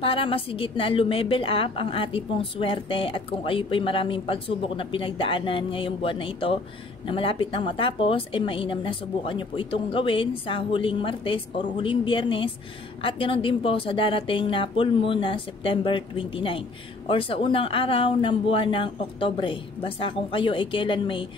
para masigit na lumevel up ang ating pong swerte at kung kayo po'y maraming pagsubok na pinagdaanan ngayong buwan na ito na malapit nang matapos, ay mainam na subukan nyo po itong gawin sa huling Martes o huling Biyernes at ganoon din po sa darating na full moon na September 29 or sa unang araw ng buwan ng Oktubre. Basta kung kayo ay kailan may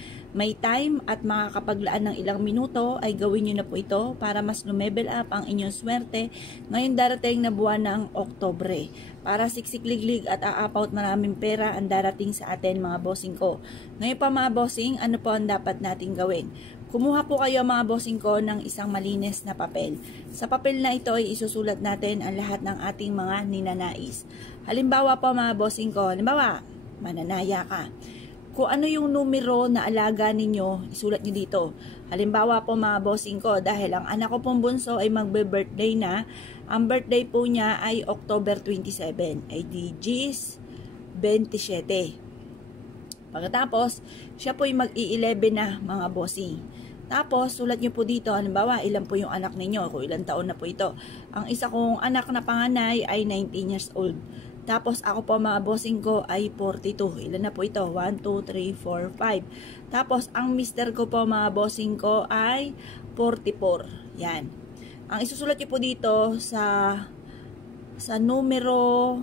time at makakapaglaan ng ilang minuto, ay gawin nyo na po ito para mas lumevel up ang inyong swerte ngayon darating na buwan ng Oktubre. Para siksik-liglig at aapaw maraming pera ang darating sa atin mga bossing ko. Ngayon pa mga bossing, ano po ang dapat nating gawin? Kumuha po kayo mga bossing ko ng isang malinis na papel. Sa papel na ito ay isusulat natin ang lahat ng ating mga ninanais. Halimbawa po mga bossing ko, halimbawa, mananaya ka. Kung ano yung numero na alaga ninyo, isulat nyo dito. Halimbawa po mga bossing ko, dahil ang anak ko pong bunso ay magbe-birthday na, ang birthday po niya ay October 27, ay di Gis 27. Pagkatapos, siya po ay mag-i-11 na mga bossing. Tapos, sulat nyo po dito, halimbawa, ilan po yung anak ninyo, kung ilang taon na po ito. Ang isa kong anak na panganay ay 19 years old. Tapos, ako po mga bossing ko ay 42. Ilan na po ito? 1, 2, 3, 4, 5. Tapos, ang mister ko po mga bossing ko ay 44. Yan. Ang isusulat nyo po dito sa numero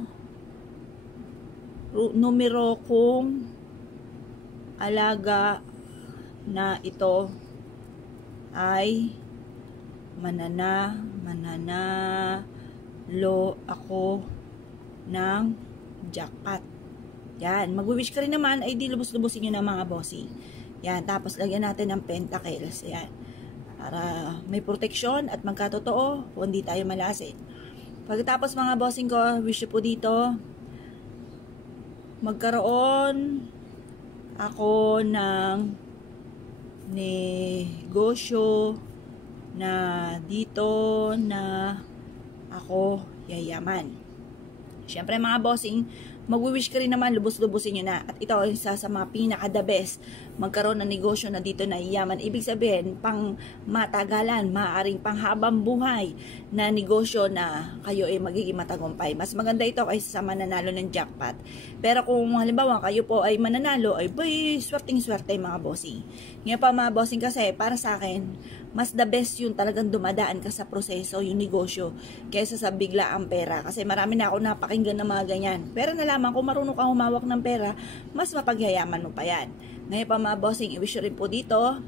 kung alaga na ito ay mananalo ako ng jackpot. Yan. Mag-wish ka rin naman, ay di lubos-lubosin nyo na mga bossing. Yan. Tapos, lagyan natin ng pentacles. Yan. Para may proteksyon at magkatotoo, kung hindi tayo malasin. Pagkatapos mga bossing ko, wish po dito, magkaroon ako ng negosyo na dito na ako yayaman. Siyempre mga bossing, mag-wish ka rin naman, lubos-lubosin nyo na. At ito ay isa sa mga pinaka-the best, magkaroon ng negosyo na dito na yaman. Ibig sabihin, pang matagalan, maaaring panghabang buhay na negosyo na kayo ay magiging matagumpay. Mas maganda ito kaysa sa mananalo ng jackpot. Pero kung halimbawa kayo po ay mananalo, ay boy, swerting-swerte mga bossing. Ngayon pa mga bossing kasi, para sa akin, mas the best yung talagang dumadaan ka sa proseso, yung negosyo, kaysa sa bigla ang pera. Kasi marami na ako napakinggan ng mga ganyan. Pero nalaman ko, marunong kang humawak ng pera, mas mapagyayaman mo pa yan. Ngayon pa mga bossing, i-wish rin po dito,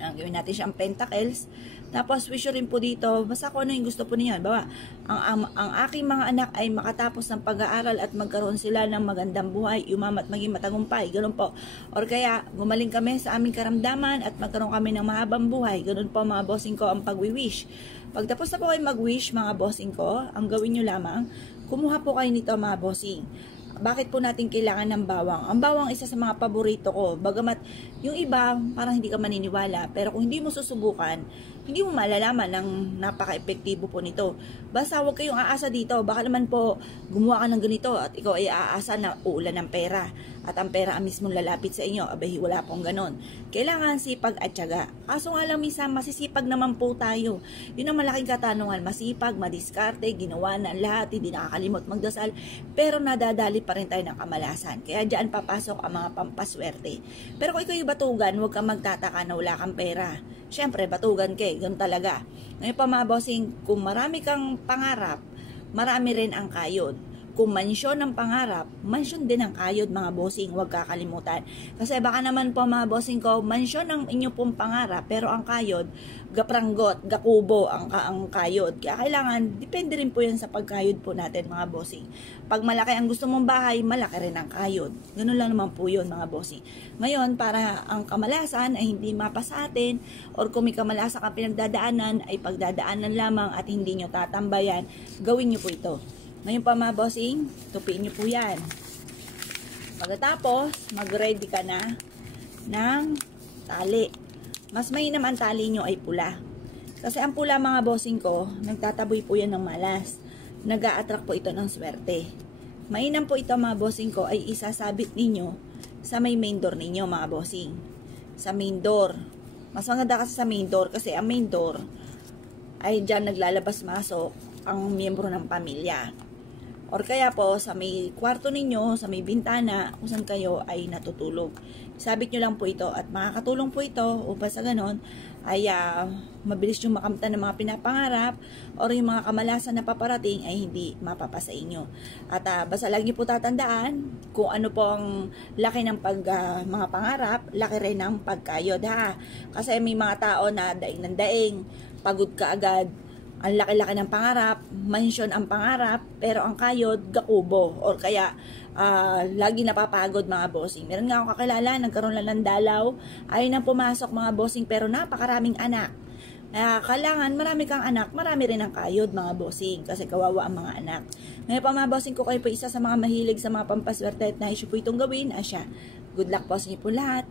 gawin natin siyang pentacles. Tapos, wish rin po dito, basta kung ano yung gusto po niyo. Bawa, ang aking mga anak ay makatapos ng pag-aaral at magkaroon sila ng magandang buhay, umamat maging matagumpay, ganun po. Or kaya, gumaling kami sa aming karamdaman at magkaroon kami ng mahabang buhay, ganun po mga bossing ko ang pag-wish. Pagtapos na po kayo mag-wish mga bossing ko, ang gawin nyo lamang, kumuha po kayo nito mga bossing. Bakit po natin kailangan ng bawang? Ang bawang isa sa mga paborito ko. Bagamat yung iba, parang hindi ka maniniwala. Pero kung hindi mo susubukan, hindi mo malalaman ng napaka-epektibo po nito. Basta huwag kayong aasa dito. Baka naman po gumawa ka ng ganito at ikaw ay aasa na uulan ng pera. At ang pera ang mismong lalapit sa inyo. Abay, wala pong ganon. Kailangan sipag at tiyaga. Kaso nga lang minsan, masisipag naman po tayo. Yun ang malaking katanungan. Masipag, madiskarte, ginawa na lahat, hindi nakakalimot magdasal. Pero nadadali pa rin tayo ng kamalasan. Kaya dyan papasok ang mga pampaswerte. Pero kung ikaw yung batugan, huwag kang magtataka na wala kang pera. Siyempre, batugan ka, ganun talaga. Ngayon pa mga bossing, kung marami kang pangarap, marami rin ang kayod. Kung mansyon ang pangarap, mansyon din ang kayod mga bossing, huwag kakalimutan. Kasi baka naman po mga bossing ko, mansyon ang inyo pong pangarap, pero ang kayod, gapranggot, gakubo ang kayod. Kaya kailangan, depende rin po yan sa pagkayod po natin mga bossing. Pag malaki ang gusto mong bahay, malaki rin ang kayod. Ganun lang naman po yun mga bossing. Ngayon, para ang kamalasan ay hindi mapa sa atin, or kung may kamalasan kang pinagdadaanan, ay pagdadaanan lamang at hindi nyo tatambayan, gawin nyo po ito. Ngayon pa mga bossing, tupiin nyo po yan. Pagkatapos, mag-ready ka na ng tali. Mas mainam ang tali nyo ay pula. Kasi ang pula mga bossing ko, nagtataboy po yan ng malas. Nag-a-attract po ito ng swerte. Mainam po ito mga bossing ko ay isasabit ninyo sa may main door ninyo mga bossing. Sa main door. Mas maganda kasi sa main door kasi ang main door ay dyan naglalabas-masok ang miyembro ng pamilya. Or kaya po sa may kwarto ninyo, sa may bintana, kung saan kayo ay natutulog. Sabit nyo lang po ito at makakatulong po ito upang sa ganon ay mabilis yung makamtan ng mga pinapangarap or yung mga kamalasan na paparating ay hindi mapapasa inyo. At basta lagi po tatandaan kung ano po ang laki ng mga pangarap, laki rin ng pagkayod ha. Kasi may mga tao na daing ng daing, pagod ka agad, ang laki-laki ng pangarap, mansyon ang pangarap, pero ang kayod, gakubo. Or kaya, lagi napapagod mga bossing. Meron nga akong kakilala, nagkaroon lang ng dalaw, ayaw nang pumasok mga bossing, pero napakaraming anak. Kailangan marami kang anak, marami rin ang kayod mga bossing, kasi kawawa ang mga anak. Ngayon pa mga bossing ko, kayo po isa sa mga mahilig sa mga pampaswerte at nais po itong gawin, asya. Good luck po sa inyo po lahat.